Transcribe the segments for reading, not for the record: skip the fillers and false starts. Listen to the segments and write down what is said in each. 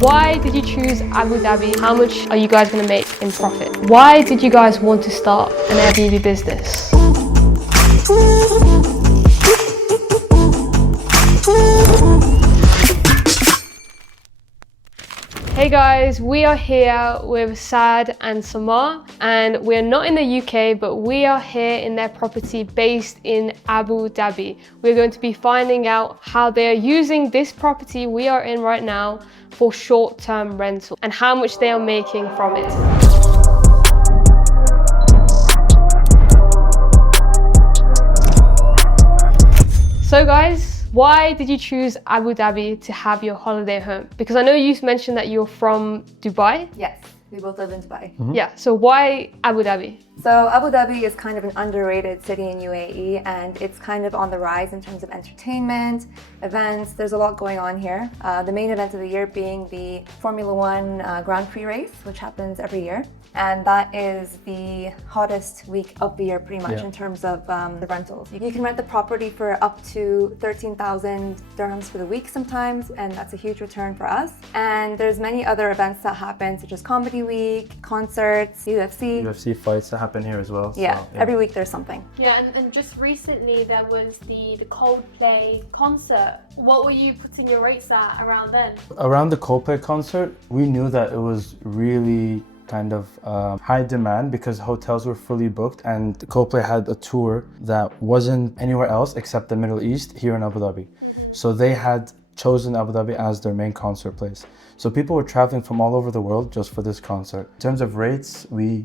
Why did you choose Abu Dhabi? How much are you guys going to make in profit? Why did you guys want to start an Airbnb business? Hey guys, we are here with Saad and Samaa, and we're not in the UK, but we are here in their property based in Abu Dhabi. We're going to be finding out how they are using this property we are in right now for short-term rental and how much they are making from it. So guys, why did you choose Abu Dhabi to have your holiday home? Because I know you mentioned that you're from Dubai. Yes, we both live in Dubai. Yeah, so why Abu Dhabi? So Abu Dhabi is kind of an underrated city in UAE, and it's kind of on the rise in terms of entertainment, events. There's a lot going on here. The main event of the year being the Formula One Grand Prix race, which happens every year. And that is the hottest week of the year pretty much in terms of the rentals. You can rent the property for up to 13,000 dirhams for the week sometimes, and that's a huge return for us. And there's many other events that happen, such as Comedy Week, concerts, UFC fights that happen here as well. Yeah, so, every week there's something. Yeah, and just recently there was the Coldplay concert. What were you putting your rates at around then? Around the Coldplay concert, we knew that it was really kind of high demand because hotels were fully booked, and Coldplay had a tour that wasn't anywhere else except the Middle East here in Abu Dhabi. So they had chosen Abu Dhabi as their main concert place. So people were traveling from all over the world just for this concert. In terms of rates, we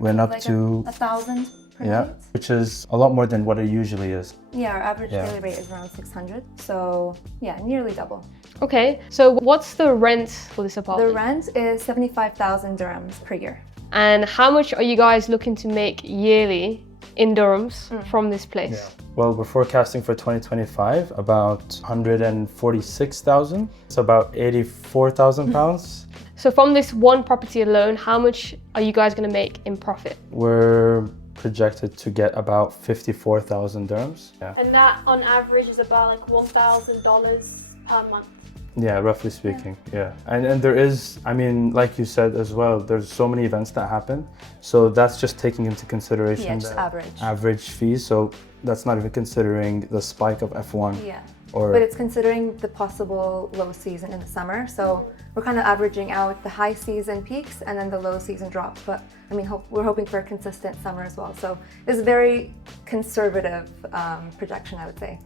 went up to 1,000 per night. Which is a lot more than what it usually is. Yeah, our average daily rate is around 600. So yeah, nearly double. Okay, so what's the rent for this apartment? The rent is 75,000 dirhams per year. And how much are you guys looking to make yearly in dirhams from this place? Yeah. Well, we're forecasting for 2025 about 146,000. It's about 84,000 pounds. So from this one property alone, how much are you guys going to make in profit? We're projected to get about 54,000 dirhams. Yeah. And that on average is about like $1,000 per month. Yeah, roughly speaking, yeah. And there is, I mean, like you said as well, there's so many events that happen. So that's just taking into consideration just the average fees. So that's not even considering the spike of F1. Yeah, but it's considering the possible low season in the summer. So we're kind of averaging out the high season peaks and then the low season drops. But I mean, we're hoping for a consistent summer as well. So it's a very conservative projection, I would say.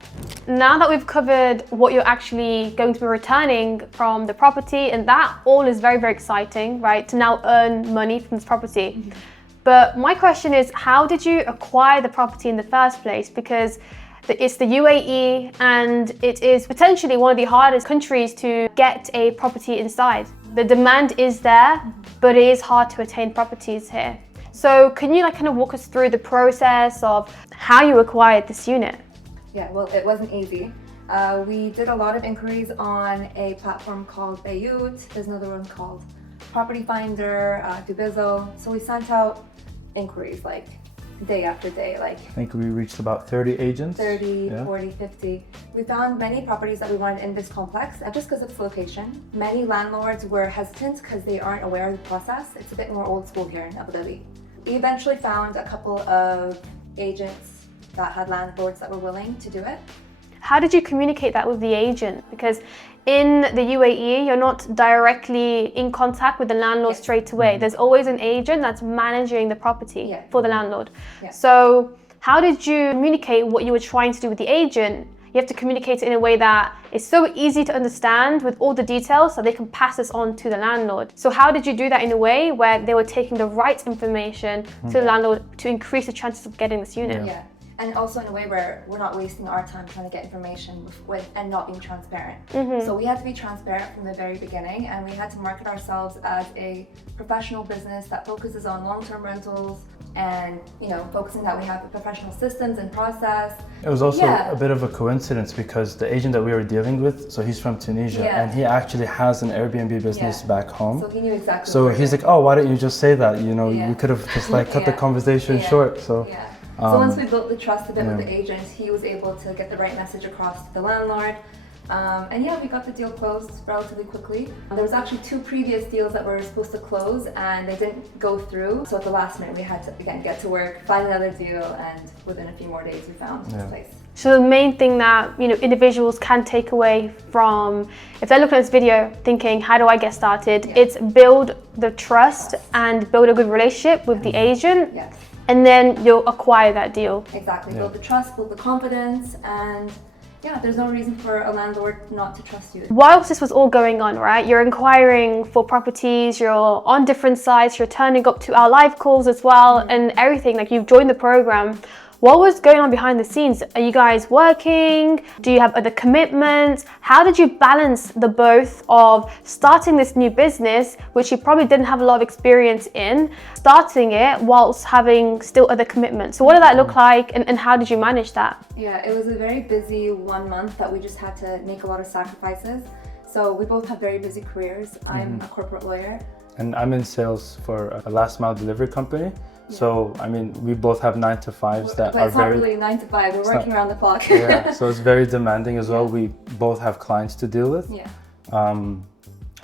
Now that we've covered what you're actually going to be returning from the property, and that all is very, very exciting, right? To now earn money from this property. But my question is, how did you acquire the property in the first place? Because it's the UAE and it is potentially one of the hardest countries to get a property inside. The demand is there, but it is hard to attain properties here. So can you kind of walk us through the process of how you acquired this unit? Yeah, well, it wasn't easy. We did a lot of inquiries on a platform called Bayut. There's another one called Property Finder, Dubizzle. So we sent out inquiries like day after day. I think we reached about 30 agents. 30, 40, 50. We found many properties that we wanted in this complex, just because of its location. Many landlords were hesitant because they aren't aware of the process. It's a bit more old school here in Abu Dhabi. We eventually found a couple of agents that had landlords that were willing to do it. How did you communicate that with the agent? Because in the UAE, you're not directly in contact with the landlord straight away. There's always an agent that's managing the property for the landlord. So how did you communicate what you were trying to do with the agent? You have to communicate it in a way that is so easy to understand with all the details so they can pass this on to the landlord. So how did you do that in a way where they were taking the right information to the landlord to increase the chances of getting this unit? Yeah. And also in a way where we're not wasting our time trying to get information and not being transparent. So we had to be transparent from the very beginning, and we had to market ourselves as a professional business that focuses on long-term rentals and, focusing that we have professional systems and process. It was also a bit of a coincidence because the agent that we were dealing with, so he's from Tunisia and he actually has an Airbnb business back home. So he knew exactly. So he's like, oh, why don't you just say that? You could have just cut the conversation short. So once we built the trust a bit with the agent, he was able to get the right message across to the landlord. And yeah, we got the deal closed relatively quickly. There was actually 2 previous deals that were supposed to close and they didn't go through. So at the last minute, we had to again get to work, find another deal, and within a few more days, we found this place. So the main thing that individuals can take away from, if they're looking at this video thinking, how do I get started? It's build the trust and build a good relationship with the agent. Yes. And then you'll acquire that deal. Exactly. Build the trust, build the confidence, and yeah, there's no reason for a landlord not to trust you. Whilst this was all going on, right, you're inquiring for properties, you're on different sites, you're turning up to our live calls as well, and everything, like you've joined the program. What was going on behind the scenes? Are you guys working? Do you have other commitments? How did you balance the both of starting this new business, which you probably didn't have a lot of experience in, starting it whilst having still other commitments? So what did that look like and how did you manage that? Yeah, it was a very busy 1 month that we just had to make a lot of sacrifices. So we both have very busy careers. I'm a corporate lawyer. And I'm in sales for a last mile delivery company. So, I mean, we both have 9 to 5s that but are it's very... not really 9 to 5, we're working around the clock. Yeah, so it's very demanding as well. We both have clients to deal with. Yeah.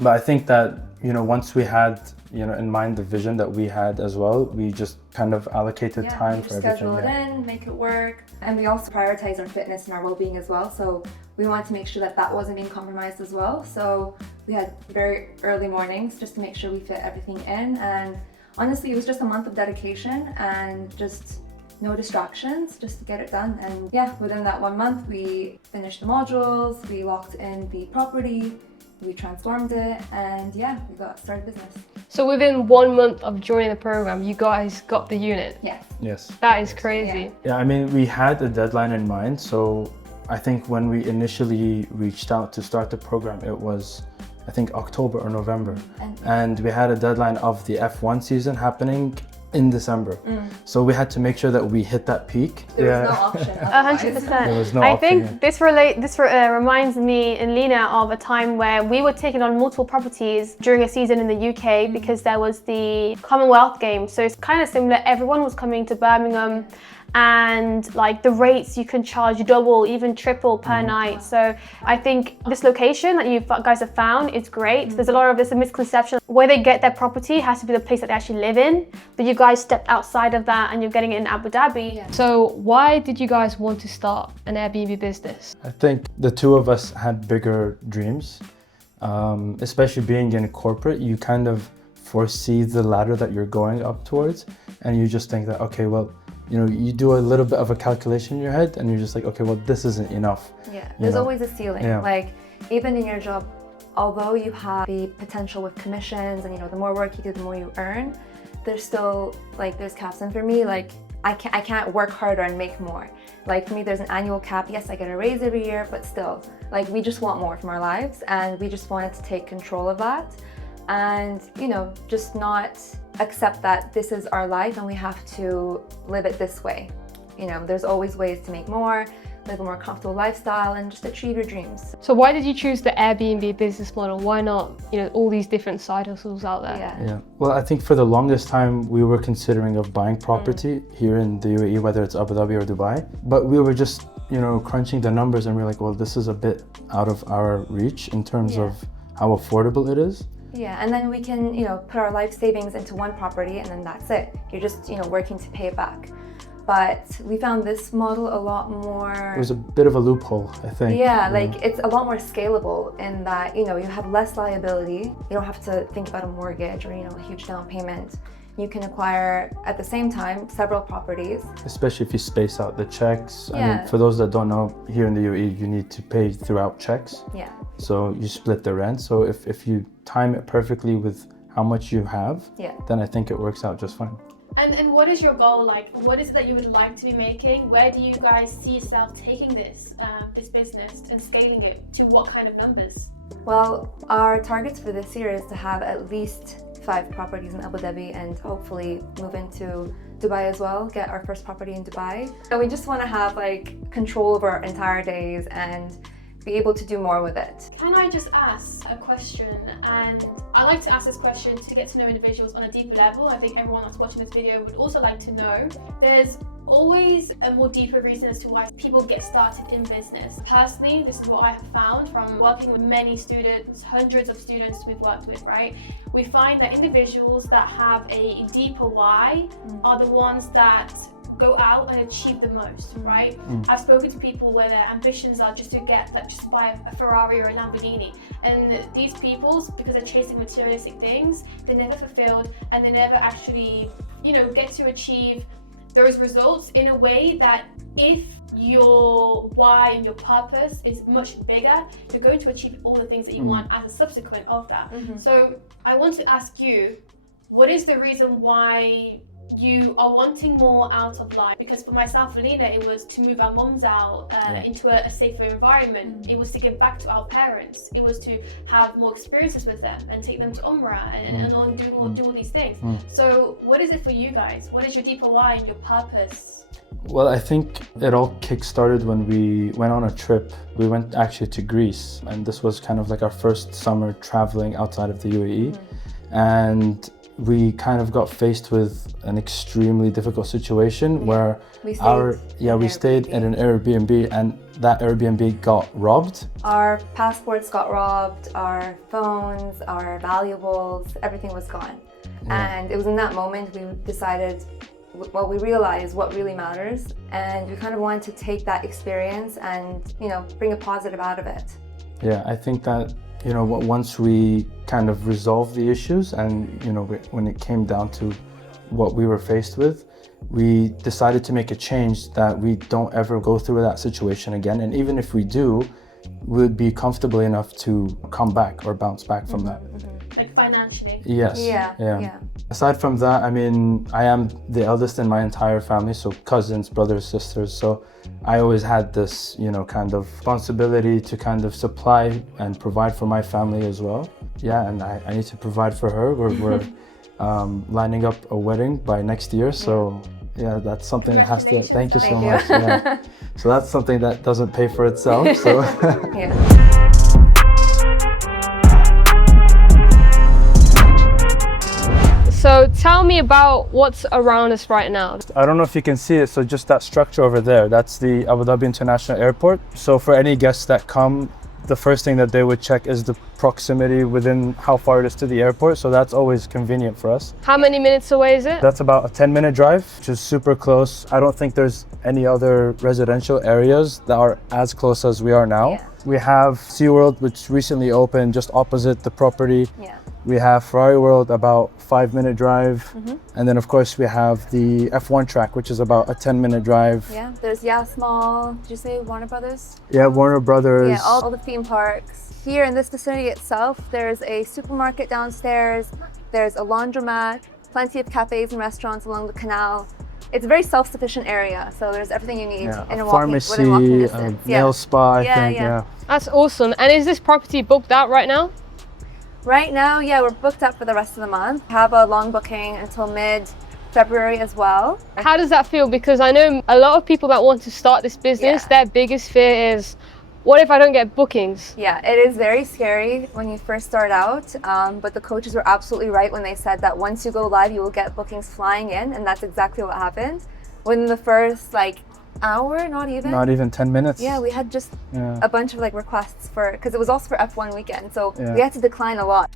But I think that, once we had, in mind the vision that we had as well, we just kind of allocated time for everything. Schedule it in, make it work. And we also prioritize our fitness and our well-being as well. So we wanted to make sure that that wasn't being compromised as well. So we had very early mornings just to make sure we fit everything in. And honestly, it was just a month of dedication and just no distractions, just to get it done. And yeah, within that 1 month, we finished the modules, we locked in the property, we transformed it, and yeah, we got started business. So within 1 month of joining the program, you guys got the unit? Yes. Yes. That is crazy. Yeah, I mean, we had a deadline in mind. So I think when we initially reached out to start the program, it was, I think, October or November. And we had a deadline of the F1 season happening in December. So we had to make sure that we hit that peak. There was no option. 100%. There was no I option, think this reminds me and Leena of a time where we were taking on multiple properties during a season in the UK because there was the Commonwealth Games. So it's kind of similar. Everyone was coming to Birmingham, and like the rates you can charge double, even triple per night. So I think this location that you guys have found is great. There's a misconception where they get their property has to be the place that they actually live in, but you guys stepped outside of that and you're getting it in Abu Dhabi. Yeah. So why did you guys want to start an Airbnb business? I think the two of us had bigger dreams, especially being in corporate. You kind of foresee the ladder that you're going up towards, and you just think that, okay, well, you do a little bit of a calculation in your head and you're just like, okay, well, this isn't enough. Yeah, there's always a ceiling. Yeah. Like, even in your job, although you have the potential with commissions and, the more work you do, the more you earn, there's still, there's caps. And for me, I can't work harder and make more. For me, there's an annual cap. Yes, I get a raise every year, but still, we just want more from our lives, and we just wanted to take control of that. And, just not accept that this is our life and we have to live it this way. There's always ways to make more, live a more comfortable lifestyle, and just achieve your dreams. So why did you choose the Airbnb business model? Why not, all these different side hustles out there? Yeah. Well, I think for the longest time we were considering of buying property here in the UAE, whether it's Abu Dhabi or Dubai. But we were just, crunching the numbers and we were like, well, this is a bit out of our reach in terms of how affordable it is. Yeah, and then we can, put our life savings into one property and then that's it. You're just, working to pay it back. But we found this model a lot more... It was a bit of a loophole, I think. Yeah, it's a lot more scalable in that, you have less liability. You don't have to think about a mortgage or, a huge down payment. You can acquire, at the same time, several properties. Especially if you space out the checks. Yeah. I mean, for those that don't know, here in the UAE, you need to pay throughout checks. Yeah. So you split the rent. So if you time it perfectly with how much you have, then I think it works out just fine. And what is your goal? What is it that you would like to be making? Where do you guys see yourself taking this business and scaling it to what kind of numbers? Well, our targets for this year is to have at least 5 properties in Abu Dhabi and hopefully move into Dubai as well, get our first property in Dubai. And we just want to have control over our entire days and be able to do more with it. Can I just ask a question? And I like to ask this question to get to know individuals on a deeper level. I think everyone that's watching this video would also like to know. There's always a more deeper reason as to why people get started in business. Personally, this is what I have found from working with many students, hundreds of students we've worked with, right? We find that individuals that have a deeper why are the ones that go out and achieve the most, right? I've spoken to people where their ambitions are just to buy a Ferrari or a Lamborghini, and these people, because they're chasing materialistic things, they're never fulfilled and they never actually, get to achieve those results in a way that if your why and your purpose is much bigger, you're going to achieve all the things that you want as a subsequent of that. So I want to ask you, what is the reason why you are wanting more out of life? Because for myself and Leena, it was to move our mums out into a safer environment. It was to give back to our parents. It was to have more experiences with them and take them to Umrah and do all these things. So what is it for you guys? What is your deeper why and your purpose? Well, I think it all kick-started when we went on a trip. We went actually to Greece, and this was kind of like our first summer traveling outside of the UAE. And we kind of got faced with an extremely difficult situation where we stayed in an Airbnb, and that Airbnb got robbed. Our passports got robbed, our phones, our valuables, everything was gone. And it was in that moment we decided, we realized what really matters, and we kind of wanted to take that experience and, bring a positive out of it. Yeah, I think that once we kind of resolved the issues and, when it came down to what we were faced with, we decided to make a change that we don't ever go through that situation again. And even if we do, we'd be comfortable enough to come back or bounce back from that. Like financially? Yes. Yeah. Aside from that, I mean, I am the eldest in my entire family, so cousins, brothers, sisters. So I always had this, kind of responsibility to kind of supply and provide for my family as well. Yeah, and I need to provide for her. We're lining up a wedding by next year, so yeah, that's something that has to. Thank you so much. Yeah. So that's something that doesn't pay for itself. So. So tell me about what's around us right now. I don't know if you can see it, so just that structure over there, that's the Abu Dhabi International Airport. So for any guests that come, the first thing that they would check is the proximity within how far it is to the airport, so that's always convenient for us. How many minutes away is it? That's about a 10-minute drive, which is super close. I don't think there's any other residential areas that are as close as we are now. Yeah. We have SeaWorld, which recently opened just opposite the property. Yeah. We have Ferrari World, about 5-minute drive. And then of course we have the F1 track, which is about a 10-minute drive. Yeah, there's Yas Mall. Did you say Warner Brothers? Yeah, Warner Brothers. Yeah, all the theme parks. Here in this vicinity itself, there's a supermarket downstairs, there's a laundromat, plenty of cafes and restaurants along the canal. It's a very self-sufficient area, so there's everything you need in a pharmacy, within walking distance. nail spa, I think. Yeah. That's awesome. And is this property booked out right now? Right now, we're booked up for the rest of the month. Have a long booking until mid-February as well. How does that feel? Because I know a lot of people that want to start this business, their biggest fear is, what if I don't get bookings? Yeah, it is very scary when you first start out, but the coaches were absolutely right when they said that once you go live, you will get bookings flying in, and that's exactly what happened. Within the first hour, not even 10 minutes. Yeah, we had just a bunch of requests because it was also for F1 weekend, so we had to decline a lot.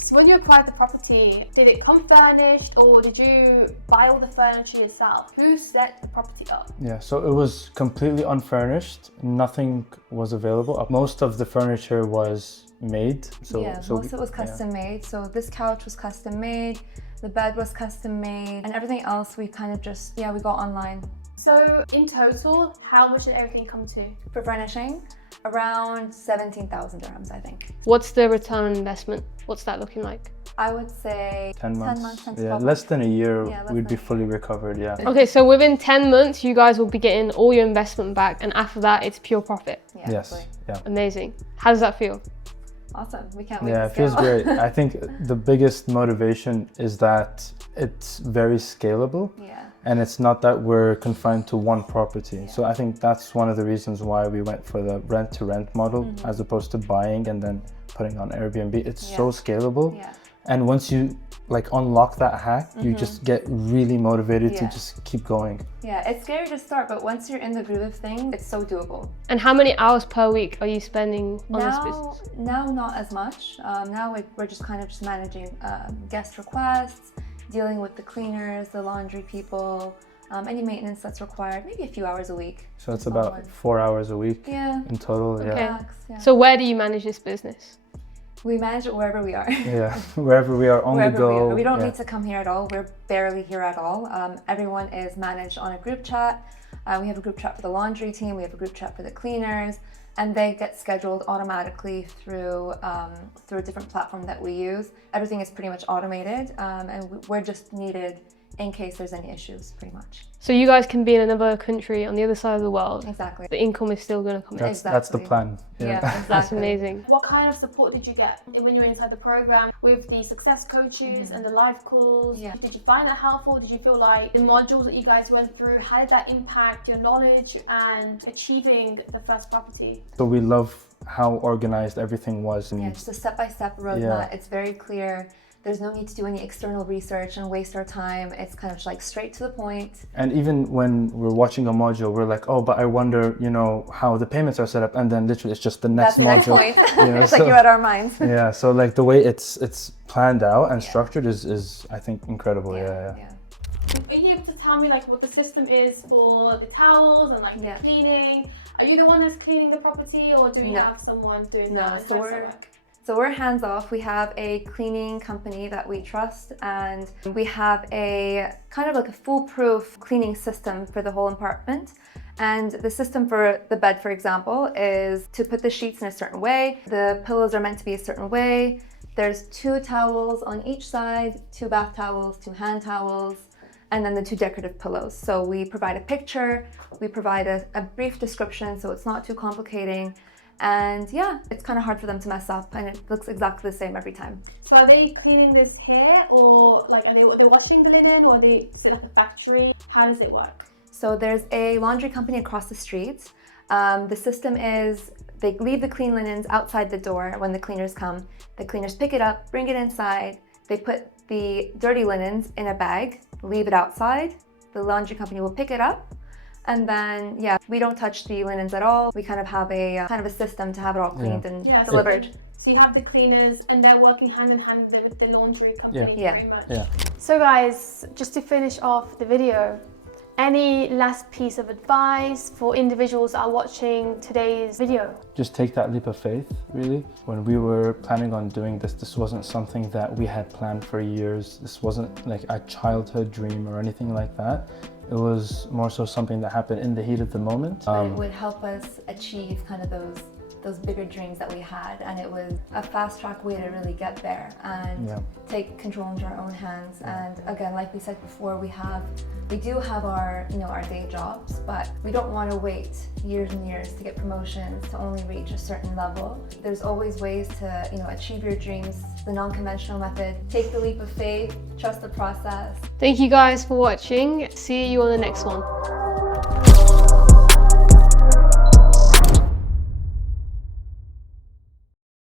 So when you acquired the property, did it come furnished or did you buy all the furniture yourself? Who set the property up? Yeah, so it was completely unfurnished. Nothing was available. Most of the furniture was made. Most of it was custom made. So this couch was custom made, the bed was custom made, and everything else we kind of just, we got online. So in total, how much did everything come to? For furnishing, around 17,000 dirhams, I think. What's the return on investment? What's that looking like? I would say 10 months. 10 Yeah, less than a year, we'd be fully recovered, Okay, so within 10 months, you guys will be getting all your investment back, and after that, it's pure profit. Yeah, yes. Yeah. Amazing. How does that feel? Awesome. We can't wait Yeah, to it feels scale. great. I think the biggest motivation is that it's very scalable. Yeah. And it's not that we're confined to one property. So I think that's one of the reasons why we went for the rent-to-rent model as opposed to buying and then putting on Airbnb. It's so scalable. Yeah. And once you like unlock that hack, you just get really motivated to Yeah. just keep going. Yeah, it's scary to start, but once you're in the groove of things, it's so doable. And how many hours per week are you spending on this business? Now not as much. Now we're just kind of just managing guest requests, dealing with the cleaners, the laundry people, any maintenance that's required, maybe a few hours a week. So it's about 4 hours a week Yeah. in total. Okay. Yeah. Max, yeah. So where do you manage this business? We manage it wherever we are. Yeah, wherever we are on Wherever the go. we are. We don't yeah. need to come here at all. We're barely here at all. Everyone is managed on a group chat. We have a group chat for the laundry team. We have a group chat for the cleaners, and they get scheduled automatically through a different platform that we use. Everything is pretty much automated, and we're just needed in case there's any issues, pretty much. So you guys can be in another country on the other side of the world. Exactly. The income is still going to come in. That's the Exactly. plan. Yeah, exactly. That's amazing. What kind of support did you get when you were inside the program with the success coaches and the live calls? Yeah. Did you find that helpful? Did you feel like the modules that you guys went through, how did that impact your knowledge and achieving the first property? So we love how organized everything was. And Yeah, just a step-by-step roadmap. Yeah. It's very clear. There's no need to do any external research and waste our time. It's kind of like straight to the point. And even when we're watching a module, we're like, oh, but I wonder, how the payments are set up. And then literally it's just the next That's the module. next point. you know, It's like so- you read our minds. Yeah, so like the way it's planned out and structured is I think incredible. Yeah. Are you able to tell me like what the system is for the towels and like Yeah. the cleaning? Are you the one that's cleaning the property, or do you No. have someone doing No, that? so we're hands off. We have a cleaning company that we trust, and we have a kind of like a foolproof cleaning system for the whole apartment. And the system for the bed, for example, is to put the sheets in a certain way. The pillows are meant to be a certain way. There's 2 towels on each side, 2 bath towels, 2 hand towels, and then the 2 decorative pillows. So we provide a picture, we provide a brief description, so it's not too complicating. And yeah, it's kind of hard for them to mess up, and it looks exactly the same every time. So are they cleaning this here, or like are they washing the linen, or is it like a factory? How does it work? So there's a laundry company across the street. The system is they leave the clean linens outside the door when the cleaners come. The cleaners pick it up, bring it inside. They put the dirty linens in a bag, leave it outside. The laundry company will pick it up. And then, yeah, we don't touch the linens at all. We kind of have a system to have it all cleaned and Yeah, so- delivered. So you have the cleaners, and they're working hand in hand with the laundry company, Yeah. pretty much. Yeah. So guys, just to finish off the video, any last piece of advice for individuals that are watching today's video? Just take that leap of faith, really. When we were planning on doing this wasn't something that we had planned for years. This wasn't like a childhood dream or anything like that. It was more so something that happened in the heat of the moment. But it would help us achieve kind of those bigger dreams that we had, and it was a fast track way to really get there and take control into our own hands. And again, like we said before, we do have our our day jobs, but we don't want to wait years and years to get promotions to only reach a certain level. There's always ways to achieve your dreams the non-conventional method. Take the leap of faith, trust the process. Thank you guys for watching. See you on the next one.